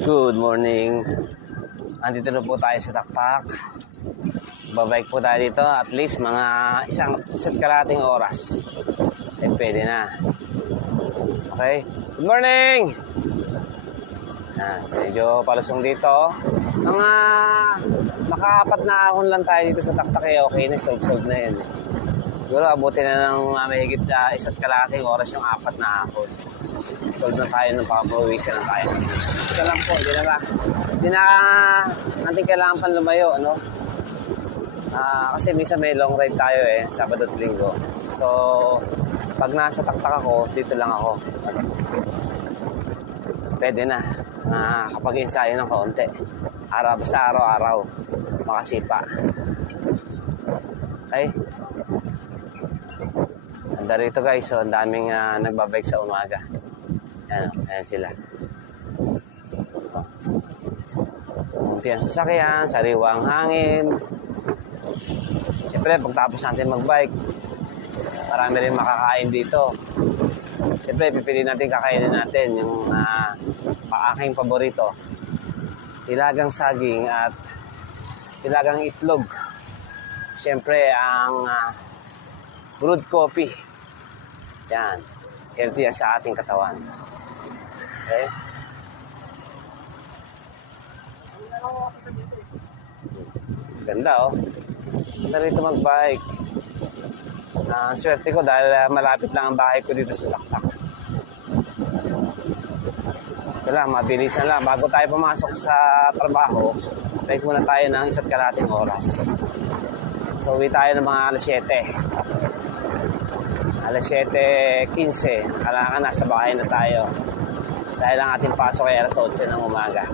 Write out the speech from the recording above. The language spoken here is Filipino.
Good morning. Andito na po tayo sa Taktak. Babike po tayo dito at least mga isa't kalahating oras. Pwede na. Okay. Good morning! Medyo palusong dito. Mga makaapat na ahon lang tayo dito sa Taktak okay na. Solve na yun. Siguro abutin na ng mahigit isa't kalahating oras yung apat na ahon. Solve na tayo ng pakapawisan na tayo. Ito lang po, hindi na natin kailangan pang lumayo, ano? Kasi minsan may long ride tayo Sabado at Linggo. So, pag nasa Taktak ako, dito lang ako. Pwede na, kapag ensayo ng kaunti. Basta araw-araw, makasipa. Okay? Ganda rito guys, so ang daming nagbabike sa umaga. Ayan sila. Ang sasakyan, sariwang hangin. Siyempre, pagtapos natin magbike, marami rin makakain dito. Siyempre, pipili natin kakainin natin yung aking paborito. Tilagang saging at tilagang itlog. Siyempre, ang brewed coffee. Yan. Healthy sa ating katawan. Okay? Ganda Ganda rito mag-bike. Swerte ko dahil malapit lang ang bahay ko dito sa Taktak. Ito lang, mabilis na lang. Bago tayo pumasok sa trabaho, break muna tayo ng isa't kalahating oras. So, uwi tayo ng mga alas 7. Alas 7:15. Kailangan nasa bahay na tayo. Dahil ang ating pasok ay alas 8 ng umaga.